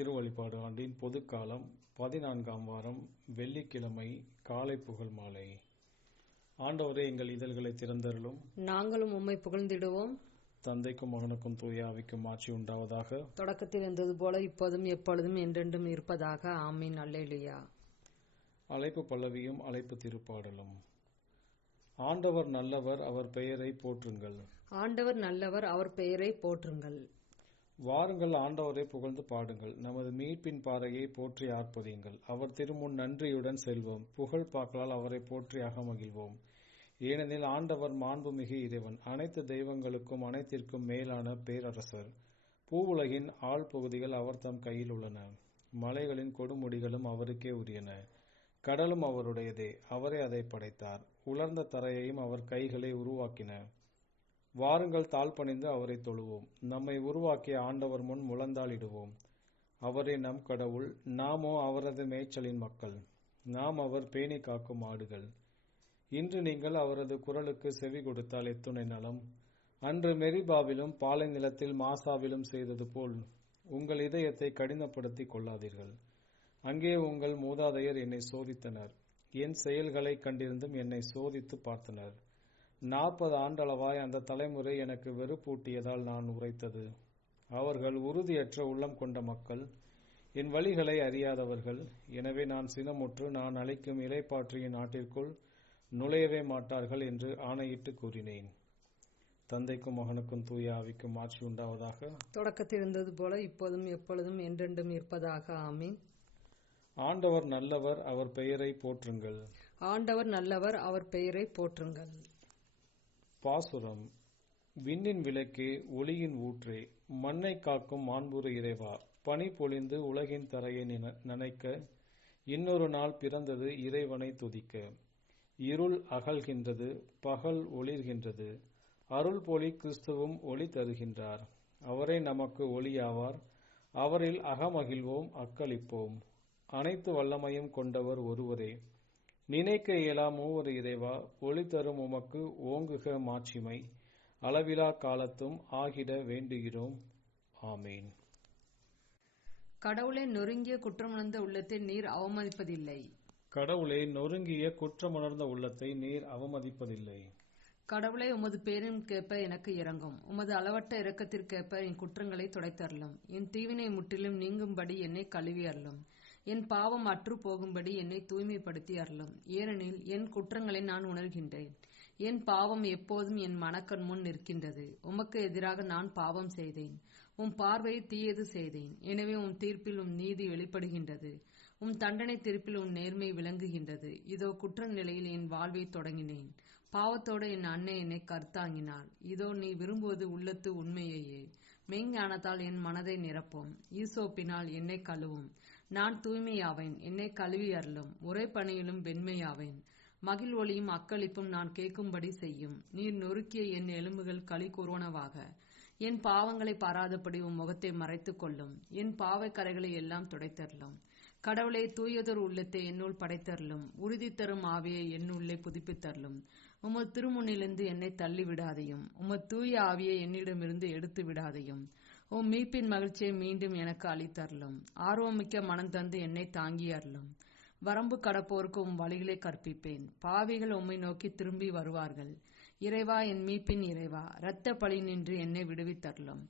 திருவழிபாடு ஆண்டின் பொதுக்காலம் 14ஆம் வாரம் வெள்ளிக்கிழமை காலை புகழ் மாலை. ஆண்டவரே, எங்கள் இதழ்களை திறந்தருளும், நாங்களும் உம்மை புகழ்ந்திடுவோம். தந்தைக்கும் மகனுக்கும் தூய ஆவிக்கும் ஆட்சி உண்டாவதாக. தொடக்கத்தில் இருந்தது போல இப்போதும் எப்பொழுதும் என்றென்றும் இருப்பதாக. ஆமீன். அல்லேலூயா. அழைப்பு பல்லவியும் அழைப்பு திருப்பாடலும். ஆண்டவர் நல்லவர், அவர் பெயரை போற்றுங்கள். ஆண்டவர் நல்லவர், அவர் பெயரை போற்றுங்கள். வாருங்கள், ஆண்டவரை புகழ்ந்து பாடுங்கள். நமது மீட்பின் பாறையை போற்றி ஆர்ப்பரியுங்கள். அவர் திருமுன் நன்றியுடன் செல்வோம். புகழ் பாக்களால் அவரை போற்றி அகமகிழ்வோம். ஏனெனில் ஆண்டவர் மாண்புமிகு இறைவன், அனைத்து தெய்வங்களுக்கும் அனைத்திற்கும் மேலான பேரரசர். பூவுலகின் ஆழ்பகுதிகள் அவர் தம் கையில் உள்ளன. மலைகளின் கொடுமுடிகளும் அவருக்கே உரியன. கடலும் அவருடையதே, அவரே அதை படைத்தார். உலர்ந்த தரையையும் அவர் கைகளை உருவாக்கின. வாருங்கள், தாழ்பணிந்து அவரை தொழுவோம். நம்மை உருவாக்கிய ஆண்டவர் முன் முழந்தாளிடுவோம். அவரே நம் கடவுள், நாமோ அவரது மேய்ச்சலின் மக்கள். நாம் அவர் பேணி காக்கும் ஆடுகள். இன்று நீங்கள் அவரது குரலுக்கு செவி கொடுத்தால் எத்துணை நலம். அன்று மெரிபாவிலும் பாலை நிலத்தில் மாசாவிலும் செய்தது போல் உங்கள் இதயத்தை கடினப்படுத்திக் கொள்ளாதீர்கள். அங்கே உங்கள் மூதாதையர் என்னை சோதித்தனர். என் செயல்களை கண்டிருந்தும் என்னை சோதித்து பார்த்தனர். 40 ஆண்டளவாய் அந்த தலைமுறை எனக்கு வெறுப்பூட்டியதால் நான் உரைத்தது. அவர்கள் உறுதியற்ற உள்ளம் கொண்ட மக்கள், என் வழிகளை அறியாதவர்கள். எனவே நான் சினமுற்று, நான் அளிக்கும் இளைப்பாற்றியின் நாட்டிற்குள் நுழையவே மாட்டார்கள் என்று ஆணையிட்டு கூறினேன். தந்தைக்கும் மகனுக்கும் தூய ஆவிக்கும் ஆட்சி உண்டாவதாக. தொடக்கத்தில் இருந்தது போல இப்போதும் எப்பொழுதும் என்றென்றும் இருப்பதாக. ஆமீன். ஆண்டவர் நல்லவர், அவர் பெயரை போற்றுங்கள். ஆண்டவர் நல்லவர், அவர் பெயரை போற்றுங்கள். பாசுரம். விண்ணின் விளக்கே, ஒளியின் ஊற்றே, மண்ணை காக்கும் மாண்புறு இறைவா, பனி பொழிந்து உலகின் தரையை நனைக்க இன்னொரு நாள் பிறந்தது இறைவனை துதிக்க. இருள் அகல்கின்றது, பகல் ஒளிர்கின்றது. அருள் பொழி கிறிஸ்துவும் ஒளி தருகின்றார். அவரே நமக்கு ஒளியாவார். அவரில் அகமகிழ்வோம், அக்களிப்போம். அனைத்து வல்லமையும் கொண்டவர் ஒருவரே. நினைக்க இயலா மூவரு இறைவா, ஒளி தரும் உமக்கு ஓங்குக மாட்சிமை. அளவிலா காலத்தும் ஆகிட வேண்டுகிறோம். ஆமீன். கடவுளை நொறுங்கிய குற்றமுணர்ந்த உள்ளத்தை நீர் அவமதிப்பதில்லை. கடவுளே, நொறுங்கிய குற்றமுணர்ந்த உள்ளத்தை நீர் அவமதிப்பதில்லை. கடவுளை, உமது பேரினுக்கேற்ப எனக்கு இரங்கும். உமது அளவற்ற இரக்கத்திற்கேற்ப என் குற்றங்களை துடைத்தருளும். என் தீவினை முற்றிலும் நீங்கும்படி என்னை கழுவி அருளும். என் பாவம் அற்று போகும்படி என்னை தூய்மைப்படுத்தி அருளும். ஏனெனில் என் குற்றங்களை நான் உணர்கின்றேன். என் பாவம் எப்போதும் என் மனக்கண் முன் நிற்கின்றது. உமக்கு எதிராக நான் பாவம் செய்தேன். உம் பார்வையை தீயது செய்தேன். எனவே உம் தீர்ப்பில் உம் நீதி வெளிப்படுகின்றது. உம் தண்டனை தீர்ப்பில் உம் நேர்மை விளங்குகின்றது. இதோ குற்ற நிலையில் என் வாழ்வை தொடங்கினேன். பாவத்தோடு என் அன்னை என்னை கருத்தாங்கினாள். இதோ நீ விரும்புவது உள்ளத்து உண்மையையே. மெய்ஞானத்தால் என் மனதை நிரப்பும். ஈசோப்பினால் என்னை கழுவும். நான் தூய்மையாவேன். என்னை கழுவி அருளும். உரை பணியிலும் வெண்மையாவேன். மகிழ் ஒளியும் அக்களிப்பும் நான் கேட்கும்படி செய்யும். நீர் நொறுக்கிய என் எலும்புகள் களி கூறுவனவாக. என் பாவங்களை பாராதபடி உம் முகத்தை மறைத்துக் கொள்ளும். என் பாவக் கரைகளை எல்லாம் துடைத்தருளும். கடவுளை, தூயதொரு உள்ளத்தை என்னுள் படைத்தருளும். உறுதி தரும் ஆவியை என்னுள்ளே புதுப்பித்தருளும். உமது திருமுன்னிலிருந்து என்னை தள்ளி விடாதையும். உமது தூய ஆவியை என்னிடமிருந்து எடுத்து விடாதையும். உம் மீட்பின் மகிழ்ச்சியை மீண்டும் எனக்கு அளித்தருளும். ஆர்வமிக்க மனம் தந்து என்னை தாங்கி அருளும். வரம்பு கடப்போருக்கு உம் வழிகளை கற்பிப்பேன். பாவிகள் உம்மை நோக்கி திரும்பி வருவார்கள். இறைவா, என் மீட்பின் இறைவா, இரத்த பழி நின்று என்னை விடுவித்தருளும்.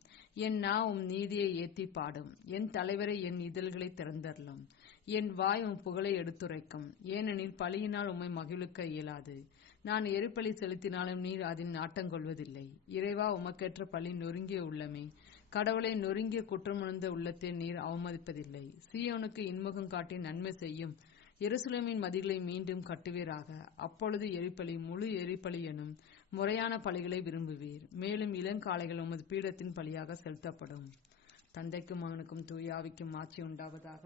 என் நா உம் நீதியை ஏத்தி பாடும். என் தலைவரை என் இதழ்களை திறந்தருளும். என் வாய் உம் புகழை எடுத்துரைக்கும். ஏனெனில் பழியினால் உம்மை மகிழ்விக்க இயலாது. நான் எரிபலி செலுத்தினாலும் நீர் அதில் நாட்டங்கொள்வதில்லை. இறைவா, உமக்கேற்ற பழி நொறுங்கிய உள்ளமே. கடவுளை, நொறுங்கிய குற்றமுணர்ந்த உள்ளத்தை நீர் அவமதிப்பதில்லை. சீயோனுக்கு இன்முகம் காட்டி நன்மை செய்யும். எருசலேமின் மதில்களை மீண்டும் கட்டுவீராக. அப்பொழுது எரிபலி, முழு எரிபலி எனும் முறையான பலிகளை விரும்புவீர். மேலும் இளங்காளைகள் உமது பீடத்தின் பலியாக செலுத்தப்படும். தந்தைக்கும் மகனுக்கும் தூய ஆவிக்கும் ஆட்சி உண்டாவதாக.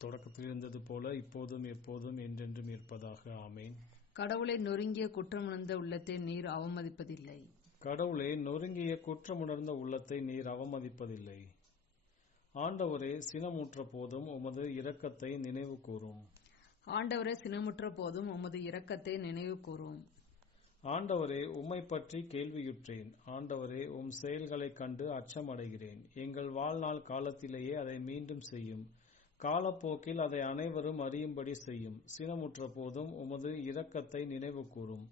தொடக்கத்தில் இருந்தது போல இப்போதும் எப்போதும் என்றென்றும் இருப்பதாக. ஆமீன். கடவுளை, நொறுங்கிய குற்றமுணர்ந்த உள்ளத்தை நீர் அவமதிப்பதில்லை. கடவுளே, நொறுங்கிய குற்றமுணர்ந்த உள்ளத்தை நீர் அவமதிப்பதில்லை. ஆண்டவரே, சினமுற்ற போதும் உமது இரக்கத்தை நினைவு கூரும். ஆண்டவரே, சினமுற்ற போதும் உமது இரக்கத்தை நினைவு கூரும். ஆண்டவரே, உம்மை பற்றி கேள்வியுற்றேன். ஆண்டவரே, உம் செயல்களைக் கண்டு அச்சமடைகிறேன். எங்கள் வாழ்நாள் காலத்திலேயே அதை மீண்டும் செய்யும். காலப்போக்கில் அதை அனைவரும் அறியும்படி செய்யும். சினமுற்ற போதும் உமது இரக்கத்தை நினைவு கூரும்.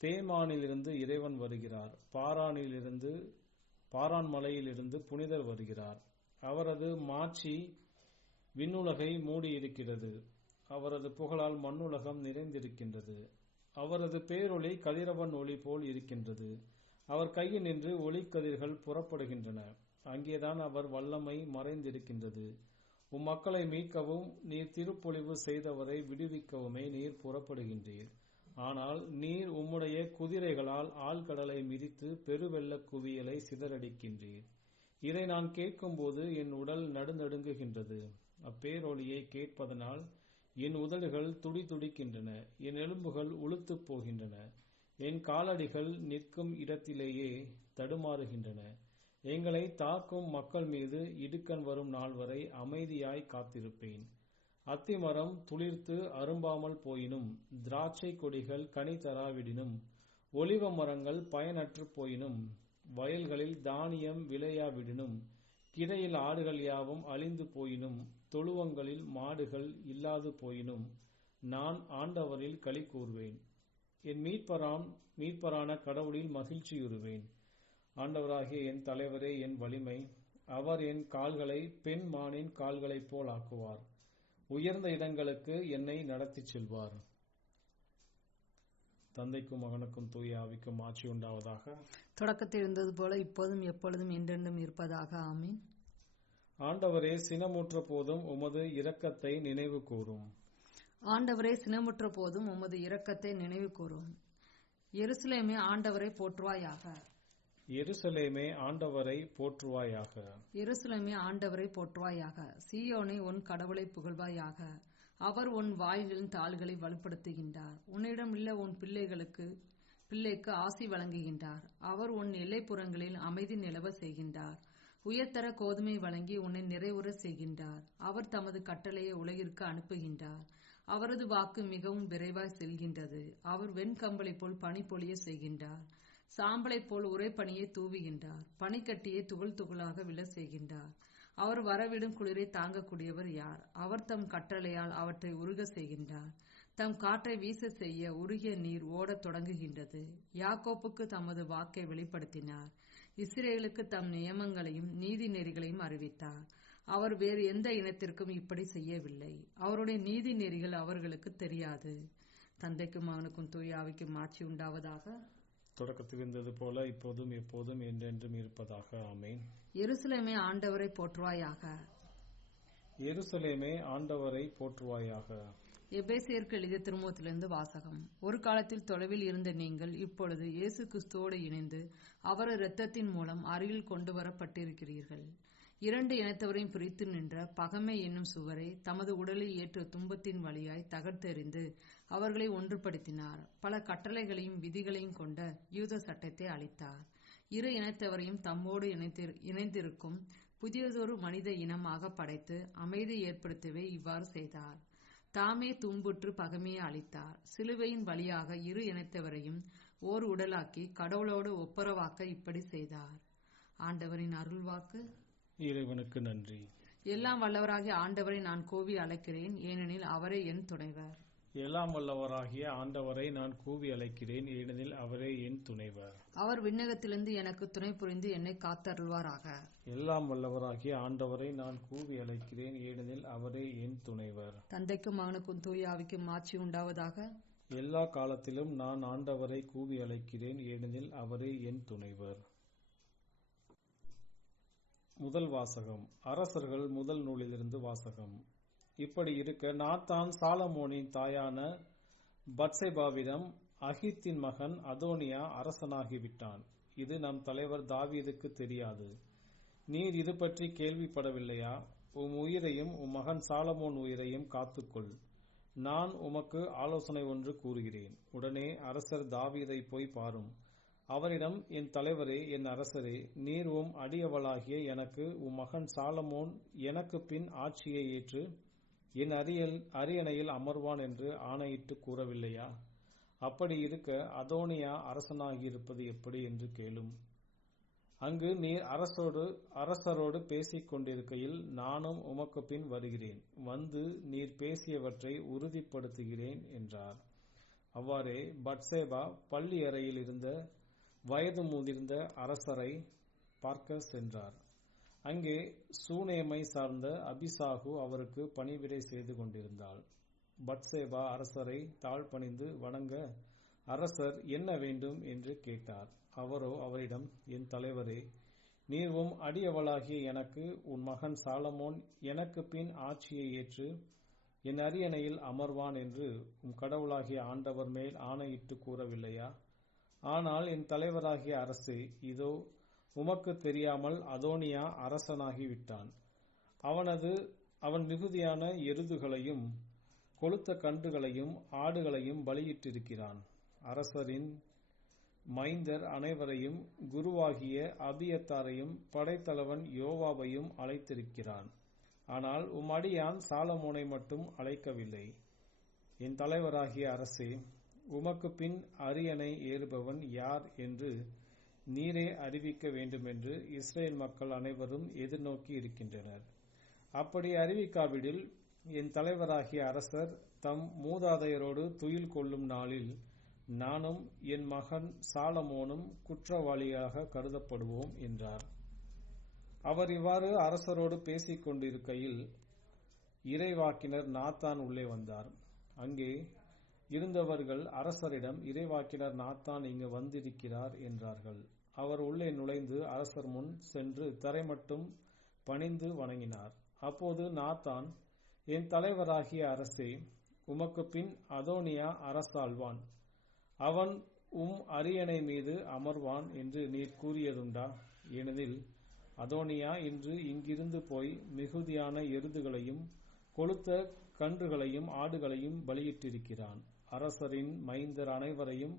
தேமானிலிருந்து இறைவன் வருகிறார். பாரான் மலையிலிருந்து புனிதர் வருகிறார். அவரது மாட்சி விண்ணுலகை மூடியிருக்கிறது. அவரது புகழால் மண்ணுலகம் நிறைந்திருக்கின்றது. அவரது பேரொளி கதிரவன் ஒளி போல் இருக்கின்றது. அவர் கையினின்று ஒளிக்கதிர்கள் புறப்படுகின்றன. அங்கேதான் அவர் வல்லமை மறைந்திருக்கின்றது. உம் மக்களை மீட்கவும் நீர் திருப்பொழிவு செய்தவரை விடுவிக்கவுமே நீர் புறப்படுகின்றீர். ஆனால் நீர் உம்முடைய குதிரைகளால் ஆழ்கடலை மிதித்து பெருவெள்ள குவியலை சிதறடிக்கின்றீர். இதை நான் கேட்கும்போது என் உடல் நடுநடுங்குகின்றது. அப்பேரொளியை கேட்பதனால் என் உதடுகள் துடிதுடிக்கின்றன. என் எலும்புகள் உளுத்துப் போகின்றன. என் காலடிகள் நிற்கும் இடத்திலேயே தடுமாறுகின்றன. எங்களை தாக்கும் மக்கள் மீது இடுக்கண் வரும் நாள் வரை அமைதியாய் காத்திருப்பேன். அத்திமரம் துளிர்த்து அரும்பாமல் போயினும், திராட்சை கொடிகள் கனி தராவிடினும், ஒலிவ மரங்கள் பயனற்று போயினும், வயல்களில் தானியம் விளையாவிடினும், கிடையில் ஆடுகள் யாவும் அழிந்து போயினும், தொழுவங்களில் மாடுகள் இல்லாது போயினும், நான் ஆண்டவரில் களி கூறுவேன். என் மீட்பரான கடவுளில் மகிழ்ச்சியுறுவேன். ஆண்டவராகிய என் தலைவரே என் வலிமை. அவர் என் கால்களை பெண் மானின் கால்களைப் போல் ஆக்குவார். உயர்ந்த இடங்களுக்கு என்னை நடத்திச் செல்வார். தந்தைக்கும் மகனுக்கும் தூய ஆவிக்கும் ஆட்சி உண்டாவதாக. தொடக்கத்தில் இருந்தது போல இப்போதும் எப்பொழுதும் என்றென்றும் இருப்பதாக. ஆமீன். ஆண்டவரே, சினமுற்ற போதும் உமது இரக்கத்தை நினைவு கூரும். ஆண்டவரே, சினமுற்ற போதும் உமது இரக்கத்தை நினைவு கூரும். எருசலேமே, ஆண்டவரை போற்றுவாயாக. எருசலேமே, ஆண்டவரை போற்றுவாயாக. எருசலேமே, ஆண்டவரை போற்றுவாயாக. சீயோனே, உன் கடவுளை புகழ்வாயாக. அவர் உன் வாயிலின் தாள்களை வலுப்படுத்துகின்றார். உன்னிடம் உள்ள உன் பிள்ளைக்கு ஆசி வழங்குகின்றார். அவர் உன் எல்லைப்புறங்களில் அமைதி நிலவ செய்கின்றார். உயர்தர கோதுமை வழங்கி உன்னை நிறைவுற செய்கின்றார். அவர் தமது கட்டளையை உலகிற்கு அனுப்புகின்றார். அவரது வாக்கு மிகவும் விரைவாய் செல்கின்றது. அவர் வெண்கம்பளை போல் பனி பொழிய செய்கின்றார். சாம்பலை போல் உறைபனியை தூவுகின்றார். பனிக்கட்டியை துகள் துகளாக விழ செய்கின்றார். அவர் வரவிடும் குளிரை தாங்கக்கூடியவர் யார்? அவர் தம் கட்டளையால் அவற்றை உருக செய்கின்றார். தம் காற்றை வீச செய்ய உருகிய நீர் ஓடத் தொடங்குகின்றது. யாக்கோப்புக்கு தமது வாக்கை வெளிப்படுத்தினார். இஸ்ரேலுக்கு தம் நியமங்களையும் நீதி நெறிகளையும் அறிவித்தார். அவர் வேறு எந்த இனத்திற்கும் இப்படி செய்யவில்லை. அவருடைய நீதி நெறிகள் அவர்களுக்கு தெரியாது. தந்தைக்கும் மகனுக்கும் தூய ஆவிக்கும் ஆட்சி உண்டாவதாக. தொடக்கத்தில் இருந்தது போல இப்போதும் எப்போதும் என்றென்றும் இருப்பதாக. ஆமேன். எருசலேமே, ஆண்டவரை போற்றுவாயாக. எருசலேமே, ஆண்டவரை போற்றுவாயாக. எபேசியருக்கு எழுதிய திருமுகத்திலிருந்து வாசகம். ஒரு காலத்தில் தொலைவில் இருந்த நீங்கள் இப்பொழுது இயேசு கிறிஸ்துவோடு இணைந்து அவரது இரத்தத்தின் மூலம் அருகில் கொண்டு வரப்பட்டிருக்கிறீர்கள். இரண்டு இனத்தவரையும் பிரித்து நின்ற பகைமை என்னும் சுவரை தமது உடலில் ஏற்ற துன்பத்தின் வழியாய் தகர்த்தெறிந்து அவர்களை ஒன்றுபடுத்தினார். பல கட்டளைகளையும் விதிகளையும் கொண்ட யூத சட்டத்தை அளித்தார். இரு இனத்தவரையும் தம்மோடு இணைந்திருக்கும் புதியதொரு மனித இனமாக படைத்து அமைதி ஏற்படுத்தவே இவ்வாறு செய்தார். தாமே துன்புற்று பகைமையை அளித்தார். சிலுவையின் வழியாக இரு இனத்தவரையும் ஓர் உடலாக்கி கடவுளோடு ஒப்புரவாக்க இப்படி செய்தார். ஆண்டவரின் அருள்வாக்கு. இறைவனுக்கு நன்றி. எல்லாம் வல்லவராகிய ஆண்டவரை நான் கூவி அழைக்கிறேன், ஏனெனில் அவரே என் துணைவர். எல்லாம் வல்லவராகிய ஆண்டவரை நான் கூவி அழைக்கிறேன், ஏனெனில் அவரே என் துணைவர். அவர் விண்ணகத்திலிருந்து எனக்கு துணை புரிந்து என்னை காத்தருள்வாராக. எல்லாம் வல்லவராகிய ஆண்டவரை நான் கூவி அழைக்கிறேன், ஏனெனில் அவரே என் துணைவர். தந்தைக்கும் மகனுக்கும் தூய ஆவிக்கும் ஆட்சி உண்டாவதாக. எல்லா காலத்திலும் நான் ஆண்டவரை கூவி அழைக்கிறேன், ஏனெனில் அவரே என் துணைவர். முதல் வாசகம். அரசர்கள் முதல் நூலிலிருந்து வாசகம். இப்படி இருக்க நாத்தான் சாலமோனின் தாயான பத்சேபாவிடம் அகித்தின் மகன் அதோனியா அரசனாகிவிட்டான். இது நம் தலைவர் தாவீதுக்கு தெரியாது. நீர் இது பற்றி கேள்விப்படவில்லையா? உம் உயிரையும் உம் மகன் சாலமோன் உயிரையும் காத்துக்கொள். நான் உமக்கு ஆலோசனை ஒன்று கூறுகிறேன். உடனே அரசர் தாவீதை போய் பாரும். அவரிடம், என் தலைவரே, என் அரசரே, நீர் உம் அடியவளாகிய எனக்கு உம் மகன் சாலமோன் எனக்கு பின் ஆட்சியை ஏற்று என் அரியணையில் அமர்வான் என்று ஆணையிட்டு கூறவில்லையா? அப்படி இருக்க அதோனியா அரசனாகியிருப்பது எப்படி என்று கேளும். அங்கு நீர் அரசரோடு பேசிக் கொண்டிருக்கையில் நானும் உமக்கு பின் வருகிறேன். வந்து நீர் பேசியவற்றை உறுதிப்படுத்துகிறேன் என்றார். அவ்வாறே பத்சேபா பள்ளி அறையில் இருந்த வயது முதிர்ந்த அரசரை பார்க்க சென்றார். அங்கே சூனேமை சார்ந்த அபிசாகு அவருக்கு பணிவிடை செய்து கொண்டிருந்தாள். பத்சேபா அரசரை தாழ்பணிந்து வணங்க, அரசர் என்ன வேண்டும் என்று கேட்டார். அவரோ அவரிடம், என் தலைவரே, நீர் உம் அடியவளாகிய எனக்கு உன் மகன் சாலமோன் எனக்கு பின் ஆட்சியை ஏற்று என் அரியணையில் அமர்வான் என்று உம் கடவுளாகிய ஆண்டவர் மேல் ஆணையிட்டு கூறவில்லையா? ஆனால் என் தலைவராகிய அரசே, இதோ உமக்கு தெரியாமல் அதோனியா அரசனாகிவிட்டான். அவன் மிகுதியான எருதுகளையும் கொழுத்த கன்றுகளையும் ஆடுகளையும் பலியிட்டிருக்கிறான். அரசரின் மைந்தர் அனைவரையும் குருவாகிய அபியத்தாரையும் படைத்தலைவன் யோவாபையும் அழைத்திருக்கிறான். ஆனால் உம் அடியான் சாலமோனை மட்டும் அழைக்கவில்லை. என் தலைவராகிய அரசே, உமக்கு பின் அரியணை ஏறுபவன் யார் என்று நீரே அறிவிக்க வேண்டுமென்று இஸ்ரேல் மக்கள் அனைவரும் எதிர்நோக்கி இருக்கின்றனர். அப்படி அறிவிக்காவிடில் என் தலைவராகிய அரசர் தம் மூதாதையரோடு துயில் கொள்ளும் நாளில் நானும் என் மகன் சாலமோனும் குற்றவாளியாக கருதப்படுவோம் என்றார். அவர் இவ்வாறு அரசரோடு பேசிக் கொண்டிருக்கையில் இறைவாக்கினர் நாத்தான் உள்ளே வந்தார். அங்கே இருந்தவர்கள் அரசரிடம், இறைவாக்கினர் நாத்தான் இங்கு வந்திருக்கிறார் என்றார்கள். அவர் உள்ளே நுழைந்து அரசர் முன் சென்று தரைமட்டும் பணிந்து வணங்கினார். அப்போது நாத்தான், என் தலைவராகிய அரசே, உமக்கு பின் அதோனியா அரசாள்வான். அவன் உம் அரியணை மீது அமர்வான் என்று நீர் கூறியதுண்டா? ஏனெனில் அதோனியா இன்று இங்கிருந்து போய் மிகுதியான எருதுகளையும் கொழுத்த கன்றுகளையும் ஆடுகளையும் பலியிட்டிருக்கிறான். அரசரின் மைந்தர் அனைவரையும்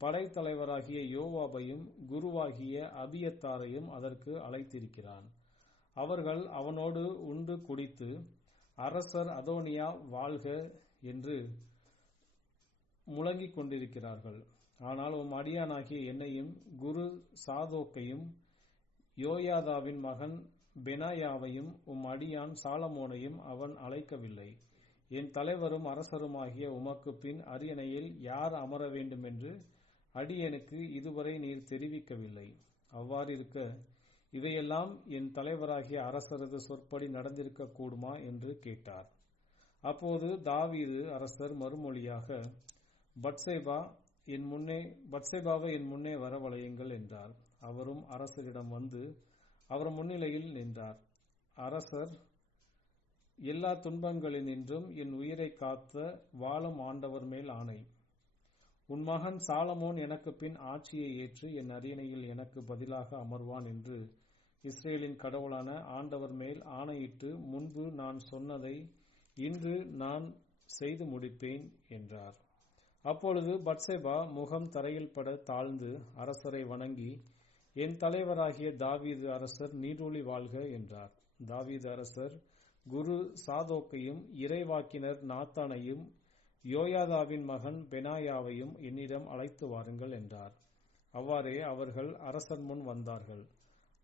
படைத்தலைவராகிய யோவாபையும் குருவாகிய அபியத்தாரையும் அதற்கு அழைத்திருக்கிறான். அவர்கள் அவனோடு உண்டு குடித்து, அரசர் அதோனியா வாழ்க என்று முழங்கிக் கொண்டிருக்கிறார்கள். ஆனால் உம் அடியானாகிய என்னையும் குரு சாதோக்கையும் யோயாதாவின் மகன் பெனாயாவையும் உம் அடியான் சாலமோனையும் அவன் அழைக்கவில்லை. என் தலைவரும் அரசருமாகிய உமக்கு பின் அரியணையில் யார் அமர வேண்டுமென்று அடியேனுக்கு இதுவரை நீர் தெரிவிக்கவில்லை. அவ்வாறிருக்க இவையெல்லாம் என் தலைவராகிய அரசரது சொற்படி நடந்திருக்க கூடுமா என்று கேட்டார். அப்போது தாவீது அரசர் மறுமொழியாக, பத்சேபாவை என் முன்னே வரவழையுங்கள் என்றார். அவரும் அரசரிடம் வந்து அவர் முன்னிலையில் நின்றார். அரசர், எல்லா துன்பங்களினின்றும் என் உயிரை காத்த வாழும் ஆண்டவர் மேல் ஆணை, உன் மகன் சாலமோன் எனக்கு பின் ஆட்சியை ஏற்று என் அரியணையில் எனக்கு பதிலாக அமர்வான் என்று இஸ்ரேலின் கடவுளான ஆண்டவர் மேல் ஆணையிட்டு முன்பு நான் சொன்னதை இன்று நான் செய்து முடிப்பேன் என்றார். அப்பொழுது பத்சேபா முகம் தரையில் பட தாழ்ந்து அரசரை வணங்கி, என் தலைவராகிய தாவீது அரசர் நீடூழி வாழ்க என்றார். தாவீது அரசர் குரு சாதோக்கையும் இறைவாக்கினர் நாத்தானையும் யோயாதாவின் மகன் பெனாயாவையும் என்னிடம் அழைத்து வாருங்கள் என்றார். அவ்வாறே அவர்கள் அரசர் முன் வந்தார்கள்.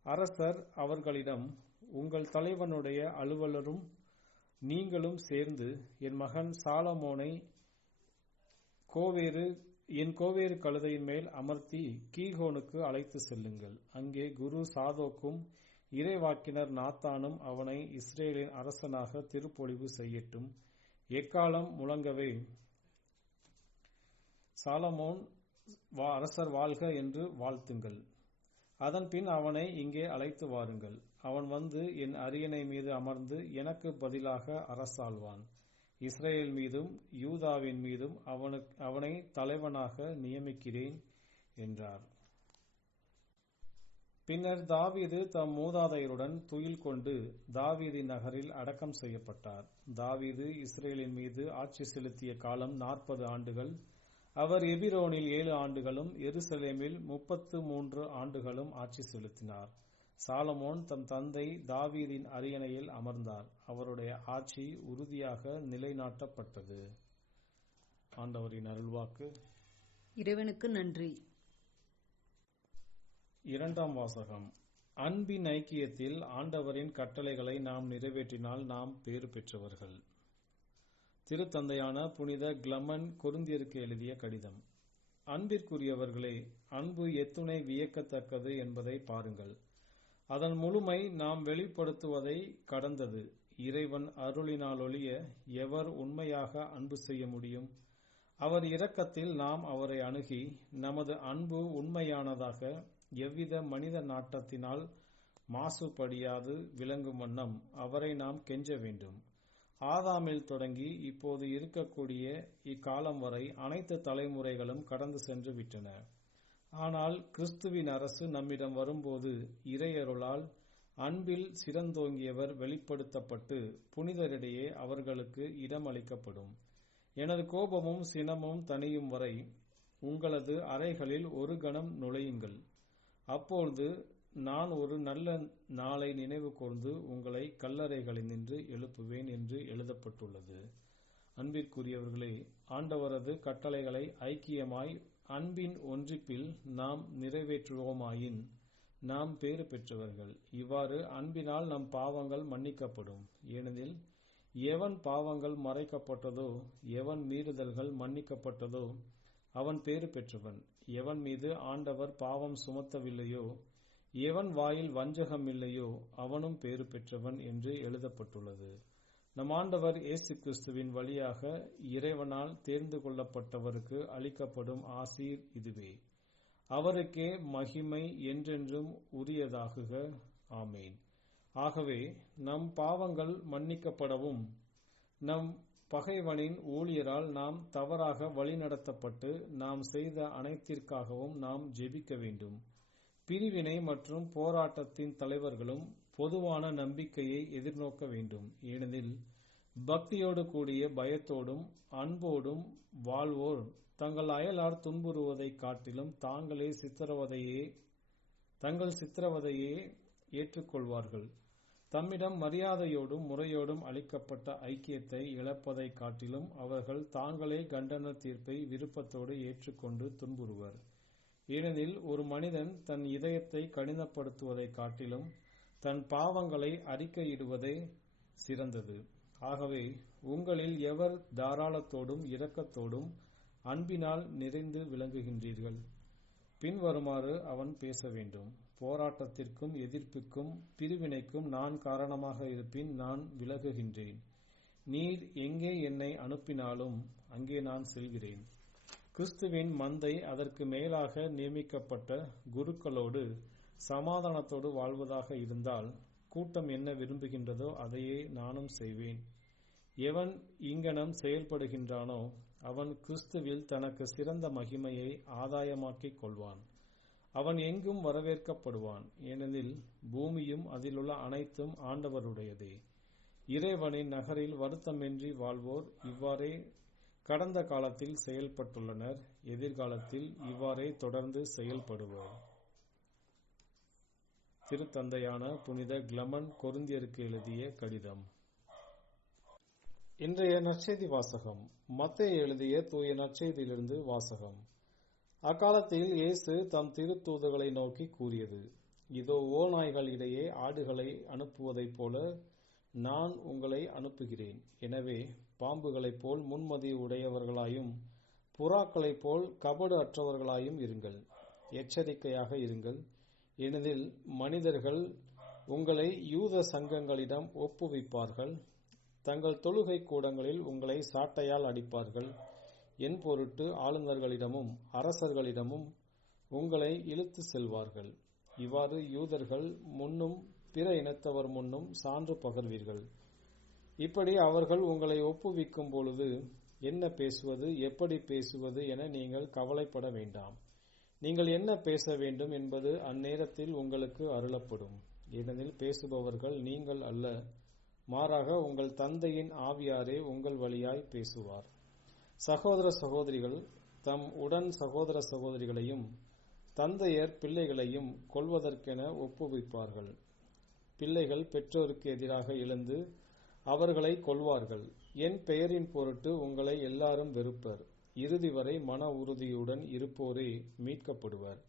அரசர் அவர்களிடம், உங்கள் தலைவனுடைய அலுவலரும் நீங்களும் சேர்ந்து என் மகன் சாலமோனை என் கோவேறு கழுதையின் மேல் அமர்த்தி கீகோனுக்கு அழைத்து செல்லுங்கள். அங்கே குரு சாதோக்கும் இறைவாக்கினர் நாத்தானும் அவனை இஸ்ரேலின் அரசனாக திருப்பொழிவு செய்யட்டும். எக்காலம் முழங்கவே சாலமோன் அரசர் வாழ்க என்று வாழ்த்துங்கள். அதன்பின் அவனை இங்கே அழைத்து வாருங்கள். அவன் வந்து என் அரியணை மீது அமர்ந்து எனக்கு பதிலாக அரசாள்வான். இஸ்ரேல் மீதும் யூதாவின் மீதும் அவனை தலைவனாக நியமிக்கிறேன் என்றார். பின்னர் தாவீது தம் மூதாதையருடன் துயில் கொண்டு தாவீதின் நகரில் அடக்கம் செய்யப்பட்டார். தாவீது இஸ்ரேலின் மீது ஆட்சி செலுத்திய காலம் 40 ஆண்டுகள். அவர் எபிரோனில் 7 ஆண்டுகளும் எருசலேமில் 33 ஆண்டுகளும் ஆட்சி செலுத்தினார். சாலமோன் தம் தந்தை தாவீதின் அரியணையில் அமர்ந்தார். அவருடைய ஆட்சி உறுதியாக நிலைநாட்டப்பட்டது. ஆண்டவரின் அருள்வாக்கு. இறைவனுக்கு நன்றி. இரண்டாம் வாசகம். அன்பின் ஐக்கியத்தில் ஆண்டவரின் கட்டளைகளை நாம் நிறைவேற்றினால் நாம் பேறு பெற்றவர்கள். திருத்தந்தையான புனித கிளமன் கொரிந்தியருக்கு எழுதிய கடிதம். அன்பிற்குரியவர்களே, அன்பு எத்துணை வியக்கத்தக்கது என்பதை பாருங்கள். அதன் முழுமை நாம் வெளிப்படுத்துவதை கடந்தது. இறைவன் அருளினாலொழிய எவர் உண்மையாக அன்பு செய்ய முடியும்? அவர் இரக்கத்தில் நாம் அவரை அணுகி, நமது அன்பு உண்மையானதாக எவ்வித மனித நாட்டத்தினால் மாசுபடியாது விளங்கும் வண்ணம் அவரை நாம் கெஞ்ச வேண்டும். ஆதாமில் தொடங்கி இப்போது இருக்கக்கூடிய இக்காலம் வரை அனைத்து தலைமுறைகளும் கடந்து சென்று விட்டன. ஆனால் கிறிஸ்துவின் அரசு நம்மிடம் வரும்போது இறையருளால் அன்பில் சிறந்தோங்கியவர் வெளிப்படுத்தப்பட்டு புனிதரிடையே அவர்களுக்கு இடமளிக்கப்படும். எனது கோபமும் சினமும் தணியும் வரை உங்களது அறைகளில் ஒரு கணம் நுழையுங்கள். அப்பொழுது நான் ஒரு நல்ல நாளை நினைவு கூர்ந்து உங்களை கல்லறைகளினின்று எழுப்புவேன் என்று எழுதப்பட்டுள்ளது. அன்பிற்குரியவர்களே, ஆண்டவரது கட்டளைகளை ஐக்கியமாய் அன்பின் ஒன்றிப்பில் நாம் நிறைவேற்றுவோமாயின் நாம் பேறு பெற்றவர்கள். இவ்வாறு அன்பினால் நம் பாவங்கள் மன்னிக்கப்படும். ஏனெனில் எவன் பாவங்கள் மறைக்கப்பட்டதோ, எவன் மீறுதல்கள் மன்னிக்கப்பட்டதோ அவன் பேறு பெற்றவன். எவன் மீது ஆண்டவர் பாவம் சுமத்தவில்லையோ, எவன் வாயில் வஞ்சகம் இல்லையோ அவனும் பேறு பெற்றவன் என்று எழுதப்பட்டுள்ளது. நம் ஆண்டவர் இயேசு கிறிஸ்துவின் வழியாக இறைவனால் தேர்ந்து கொள்ளப்பட்டவருக்கு அளிக்கப்படும் ஆசீர் இதுவே. அவருக்கே மகிமை என்றென்றும் உரியதாகுக. ஆமேன். ஆகவே நம் பாவங்கள் மன்னிக்கப்படவும், நம் பகைவனின் ஊழியரால் நாம் தவறாக வழிநடத்தப்பட்டு நாம் செய்த அனைத்திற்காகவும் நாம் ஜெபிக்க வேண்டும். பிரிவினை மற்றும் போராட்டத்தின் தலைவர்களும் பொதுவான நம்பிக்கையை எதிர்நோக்க வேண்டும். ஏனெனில் பக்தியோடு கூடிய பயத்தோடும் அன்போடும் வாழ்வோர் தங்கள் அயலார் துன்புறுவதை காட்டிலும் தங்கள் சித்திரவதையே ஏற்றுக்கொள்வார்கள். தம்மிடம் மரியாதையோடும் முறையோடும் அளிக்கப்பட்ட ஐக்கியத்தை இழப்பதை காட்டிலும் அவர்கள் தாங்களே கண்டன தீர்ப்பை விருப்பத்தோடு ஏற்றுக்கொண்டு துன்புறுவர். ஏனெனில் ஒரு மனிதன் தன் இதயத்தை கடினப்படுத்துவதை காட்டிலும் தன் பாவங்களை அறிக்கையிடுவதே சிறந்தது. ஆகவே உங்களில் எவர் தாராளத்தோடும் இரக்கத்தோடும் அன்பினால் நிறைந்து விளங்குகின்றீர்கள்? பின்வருமாறு அவன் பேச வேண்டும். போராட்டத்திற்கும் எதிர்ப்புக்கும் பிரிவினைக்கும் நான் காரணமாக இருப்பின் நான் விலகுகின்றேன். நீர் எங்கே என்னை அனுப்பினாலும் அங்கே நான் செல்கிறேன். கிறிஸ்துவின் மந்தை அதற்கு மேலாக நியமிக்கப்பட்ட குருக்களோடு சமாதானத்தோடு வாழ்வதாக இருந்தால் கூட்டம் என்ன விரும்புகின்றதோ அதையே நானும் செய்வேன். எவன் இங்கனம் செயல்படுகின்றானோ அவன் கிறிஸ்துவில் தனக்கு சிறந்த மகிமையை ஆதாயமாக்கிக் கொள்வான். அவன் எங்கும் வரவேற்கப்படுவான். ஏனெனில் பூமியும் அதிலுள்ள அனைத்தும் ஆண்டவருடையதே. இறைவனின் நகரில் வருத்தமின்றி வாழ்வோர் இவ்வாறே கடந்த காலத்தில் செயல்பட்டுள்ளனர். எதிர்காலத்தில் இவ்வாறே தொடர்ந்து செயல்படுவோர். திருத்தந்தையான புனித கிளமன் கொரிந்தியருக்கு எழுதிய கடிதம். இன்றைய நற்செய்தி வாசகம். மத்தேயு எழுதிய தூய நற்செய்தியிலிருந்து வாசகம். அக்காலத்தில் இயேசு தம் திருத்தூதர்களை நோக்கி கூறியது: இதோ ஓநாய்கள் இடையே ஆடுகளை அனுப்புவதைப் போல நான் உங்களை அனுப்புகிறேன். எனவே பாம்புகளைப் போல் முன்மதி உடையவர்களாயும் புறாக்களைப் போல் கபடு அற்றவர்களாயும் இருங்கள். எச்சரிக்கையாக இருங்கள். ஏனெனில் மனிதர்கள் உங்களை யூத சங்கங்களிடம் ஒப்புவிப்பார்கள். தங்கள் தொழுகை கூடங்களில் உங்களை சாட்டையால் அடிப்பார்கள். என் பொருட்டு ஆளுநர்களிடமும் அரசர்களிடமும் உங்களை இழுத்து செல்வார்கள். இவ்வாறு யூதர்கள் முன்னும் பிற இனத்தவர் முன்னும் சான்று பகர்வீர்கள். இப்படி அவர்கள் உங்களை ஒப்புவிக்கும் பொழுது என்ன பேசுவது, எப்படி பேசுவது என நீங்கள் கவலைப்பட வேண்டாம். நீங்கள் என்ன பேச வேண்டும் என்பது அந்நேரத்தில் உங்களுக்கு அருளப்படும். ஏனெனில் பேசுபவர்கள் நீங்கள் அல்ல, மாறாக உங்கள் தந்தையின் ஆவியாரே உங்கள் வழியாய் பேசுவார். சகோதர சகோதரிகள் தம் உடன் சகோதர சகோதரிகளையும் தந்தையர் பிள்ளைகளையும் கொல்வதற்கென ஒப்புவிப்பார்கள். பிள்ளைகள் பெற்றோருக்கு எதிராக எழுந்து அவர்களை கொல்வார்கள். என் பெயரின் பொருட்டு உங்களை எல்லாரும் வெறுப்பர். இறுதி வரை மன உறுதியுடன் இருப்போரே மீட்கப்படுவர்.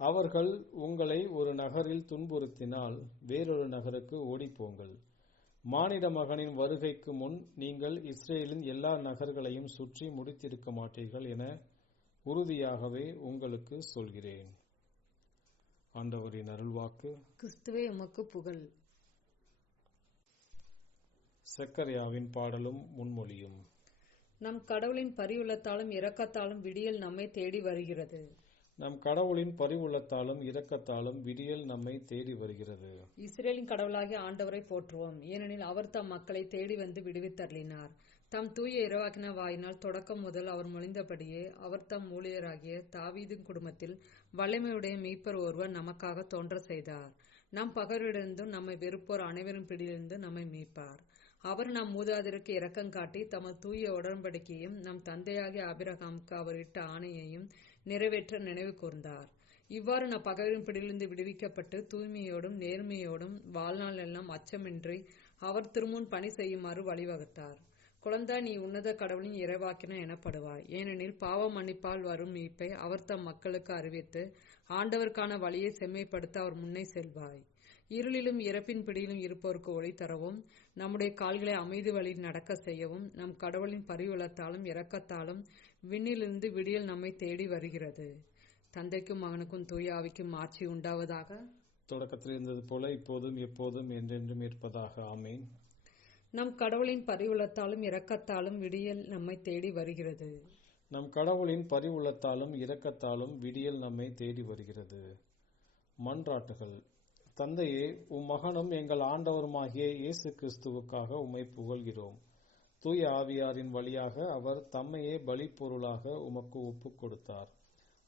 அவர்கள் உங்களை ஒரு நகரில் துன்புறுத்தினால் வேறொரு நகருக்கு ஓடிப்போங்கள். மானிட மகனின் வருகைக்கு முன் நீங்கள் இஸ்ரேலின் எல்லா நகர்களையும் சுற்றி முடித்திருக்க மாட்டீர்கள் என உறுதியாகவே உங்களுக்கு சொல்கிறேன். ஆண்டவரின் அருள்வாக்கு. கிறிஸ்துவே உமக்கு புகழ். செக்கரியாவின் பாடலும் முன்மொழியும். நம் கடவுளின் பரிவுள்ளத்தாலும் இரக்கத்தாலும் விடியல் நம்மை தேடி வருகிறது. நம் கடவுளின் பரிவுள்ளத்தாலும் இரக்கத்தாலும் விடியல் நம்மை தேடி வருகிறது. இஸ்ரேலின் கடவுளாகிய ஆண்டவரை போற்றுவோம். ஏனெனில் அவர் தம் மக்களை தேடி வந்து விடுவித்தருளினார். தம் தூய இறைவாக்கின வாயினால் தொடக்கம் முதல் அவர் மொழிந்தபடியே அவர் தம் ஊழியராகிய தாவீதின் குடும்பத்தில் வல்லமையுடைய மீட்பர் ஒருவர் நமக்காக தோன்ற செய்தார். நம் பகைவரிடமிருந்தும் நம்மை வெறுப்போர் அனைவரும் பிடியிலிருந்து நம்மை மீட்பார். அவர் நம் மூதாதையருக்கு இரக்கம் காட்டி தமது தூய உடன்படிக்கையும் நம் தந்தையாகிய ஆபிரகாமுக்கு அவர் இட்ட ஆணையையும் நிறைவேற்ற நினைவு கூர்ந்தார். இவ்வாறு நம் பகைவரின் பிடியிலிருந்து விடுவிக்கப்பட்டு தூய்மையோடும் நேர்மையோடும் வாழ்நாள் எல்லாம் அச்சமின்றி அவர் திருமுன் பணி செய்யுமாறு வழிவகுத்தார். குழந்தாய், நீ உன்னத கடவுளின் இறைவாக்கின எனப்படுவாய். ஏனெனில் பாவ மன்னிப்பால் வரும் மீட்பை அவர் தம் மக்களுக்கு அறிவித்து ஆண்டவருக்கான வழியை செம்மைப்படுத்த அவர் முன்னே செல்வாய். இருளிலும் இறப்பின் பிடியிலும் இருப்போருக்கு ஒளி தரவும் நம்முடைய கால்களை அமைதி வழியில் நடக்க செய்யவும் நம் கடவுளின் பரிவுள்ளத்தாலும் இரக்கத்தாலும் விண்ணிலிருந்து விடியல் நம்மை தேடி வருகிறது. தந்தைக்கும் மகனுக்கும் தூய ஆவிக்கும் ஆட்சி உண்டாவதாக. தொடக்கத்தில் இருந்தது போல இப்போதும் எப்போதும் என்றென்றும் இருப்பதாக. ஆமீன். நம் கடவுளின் பரிவுள்ளத்தாலும் இரக்கத்தாலும் விடியல் நம்மை தேடி வருகிறது. நம் கடவுளின் பரிவுள்ளத்தாலும் இரக்கத்தாலும் விடியல் நம்மை தேடி வருகிறது. மன்றாட்டுகள். தந்தையே, உம் மகனும் எங்கள் ஆண்டவருமாகிய இயேசு கிறிஸ்துவுக்காக உம்மை புகழ்கிறோம். தூய ஆவியாரின் வழியாக அவர் தம்மையே பலிப்பொருளாக உமக்கு ஒப்புக் கொடுத்தார்.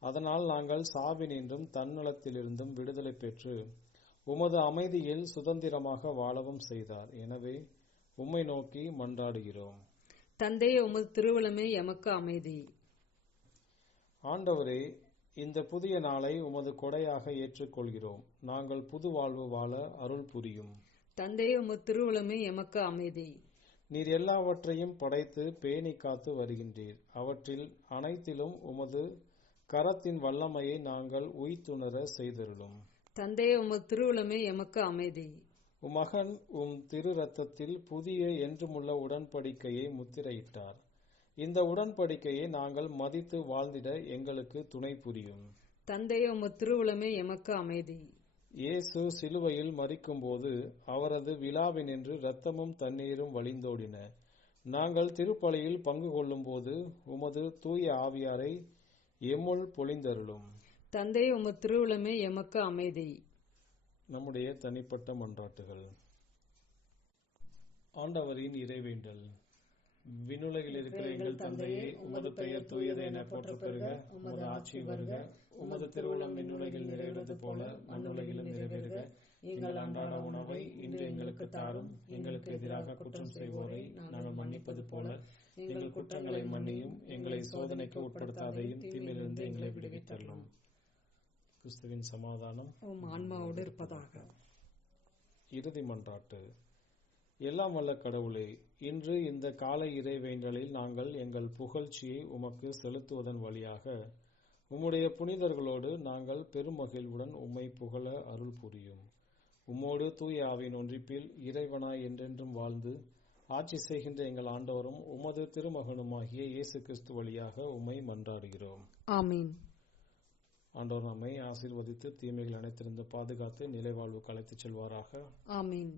அதனால் நாங்கள் சாவினின்றும் தன்னலத்திலிருந்தும் விடுதலை பெற்று உமது அமைதியில் சுதந்திரமாக வாழவும் செய்தார். எனவே உம்மை நோக்கி மன்றாடுகிறோம். தந்தையே, உமது திருவுளமே எமக்கு அமைதி. ஆண்டவரே, இந்த புதிய நாளை உமது கொடையாக ஏற்றுக்கொள்கிறோம். நாங்கள் புது வாழ்வு வாழ அருள் புரியும். தந்தையே, உமது திருவுளமே எமக்கு அமைதி. நீர் எல்லாவற்றையும் படைத்து பேணி காத்து வருகின்றீர். அவற்றில் அனைத்திலும் உமது கரத்தின் வல்லமையை நாங்கள் உய்த்துணர செய்தருளும். தந்தையே, உமது திருவுளமே எமக்கு அமைதி. உமகன் உம் திரு ரத்தத்தில் புதிய என்றுமுள்ள உடன்படிக்கையை முத்திரையிட்டார். இந்த உடன்படிக்கையை நாங்கள் மதித்து வாழ்ந்திட எங்களுக்கு துணை புரியும். தந்தையே, உமது திருவுளமே எமக்கு அமைதி. இயேசு சிலுவையில் மரிக்கும்போது அவரது விழாவினின்று இரத்தமும் தண்ணீரும் வழிந்தோடின. நாங்கள் திருப்பலியில் பங்கு கொள்ளும் போது உமது தூய ஆவியாரை எம்முள் பொழிந்தருளும். தந்தையே, உமது திருவுளமே எமக்கு அமைதி. நம்முடைய தனிப்பட்ட மன்றாட்டுகள். ஆண்டவரின் இறைவேண்டல். விண்ணுலகில் இருக்கிற எங்கள் தந்தையே, உமது பெயர் தூயது என போற்றப் பெறுக. உமது ஆட்சி வருக. உமது திருவுளம் விண்ணுலகில் நிறைவேறுவது போல மண்ணுலகிலும் நிறைவேறுக. எங்கள் அன்றாட உணவை இன்று எங்களுக்கு தாரும். எங்களுக்கு எதிராக குற்றம் செய்வோரை நாங்கள் மன்னிப்பது போல எங்கள் குற்றங்களை மன்னியும். எங்களை சோதனைக்கு உட்படுத்தாதையும் தீமையிலிருந்து எங்களை விடுவித்தருளும். கிறிஸ்துவின் சமாதானம் உம் ஆன்மாவோடு இருப்பதாக. இறுதி மன்றாட்டு. எல்லாம் வல்ல கடவுளே, இன்று இந்த காலை இறைவேண்டலில் நாங்கள் எங்கள் புகழ்ச்சியை உமக்கு செலுத்துவதன் வழியாக உம்முடைய புனிதர்களோடு நாங்கள் பெருமகிழ்வுடன் உம்மை புகழ அருள் புரியும். உம்மோடு தூய ஆவியின் ஒன்றிப்பில் இறைவனாய் என்றென்றும் வாழ்ந்து ஆட்சி செய்கின்ற எங்கள் ஆண்டவரும் உமது திருமகனுமாகிய இயேசு கிறிஸ்து வழியாக உம்மை மன்றாடுகிறோம். ஆமீன். ஆண்டவர் நம்மை ஆசீர்வதித்து தீமைகள் அனைத்திலிருந்து பாதுகாத்து நிலைவாழ்வுக்கு அழைத்துச் செல்வாராக. ஆமீன்.